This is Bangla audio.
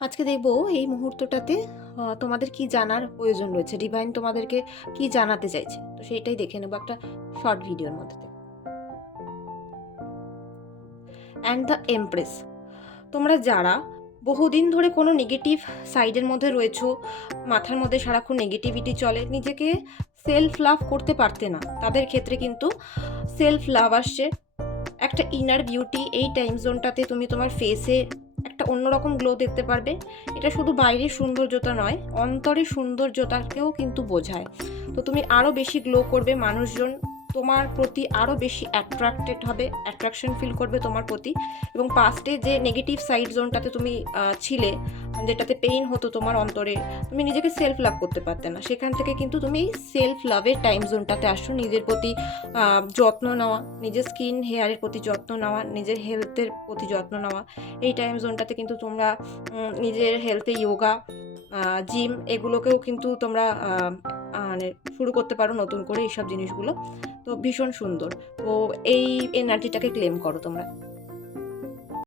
আজকে দেখব এই মুহূর্তটাতে তোমাদের কি জানার প্রয়োজন রয়েছে, ডিভাইন তোমাদেরকে কি জানাতে চাইছে, তো সেইটাই দেখে নেবো একটা শর্ট ভিডিওর মধ্যে। অ্যান্ড দ্য এমপ্রেস, তোমরা যারা বহুদিন ধরে কোনো নেগেটিভ সাইডের মধ্যে রয়েছো, মাথার মধ্যে সারাক্ষণ নেগেটিভিটি চলে, নিজেকে সেলফ লাভ করতে পারতে না, তাদের ক্ষেত্রে কিন্তু সেলফ লাভ আসছে, একটা ইনার বিউটি। এই টাইম জোনটাতে তুমি তোমার ফেসে একটা অন্যরকম গ্লো দেখতে পারবে। এটা শুধু বাইরের সৌন্দর্যতা নয়, অন্তরের সৌন্দর্যতাকেও কিন্তু বোঝায়। তো তুমি আরও বেশি গ্লো করবে, মানুষজন তোমার প্রতি আরও বেশি অ্যাট্রাক্টেড হবে, অ্যাট্রাকশন ফিল করবে তোমার প্রতি। এবং পাস্টে যে নেগেটিভ সাইড জোনটাতে তুমি ছিলে, যেটাতে পেইন হতো তোমার অন্তরে, তুমি নিজেকে সেলফ লাভ করতে পারতে না, সেখান থেকে কিন্তু তুমি এই সেলফ লাভের টাইম জোনটাতে আসো। নিজের প্রতি যত্ন নেওয়া, নিজের স্কিন হেয়ারের প্রতি যত্ন নেওয়া, নিজের হেলথের প্রতি যত্ন নেওয়া, এই টাইম জোনটাতে কিন্তু তোমরা নিজের হেলথে যোগা, জিম, এগুলোকেও কিন্তু তোমরা মানে শুরু করতে পারো নতুন করে এইসব জিনিসগুলো। তো ভীষণ সুন্দর। তো এই এনার্জিটাকে ক্লেম করো তোমরা।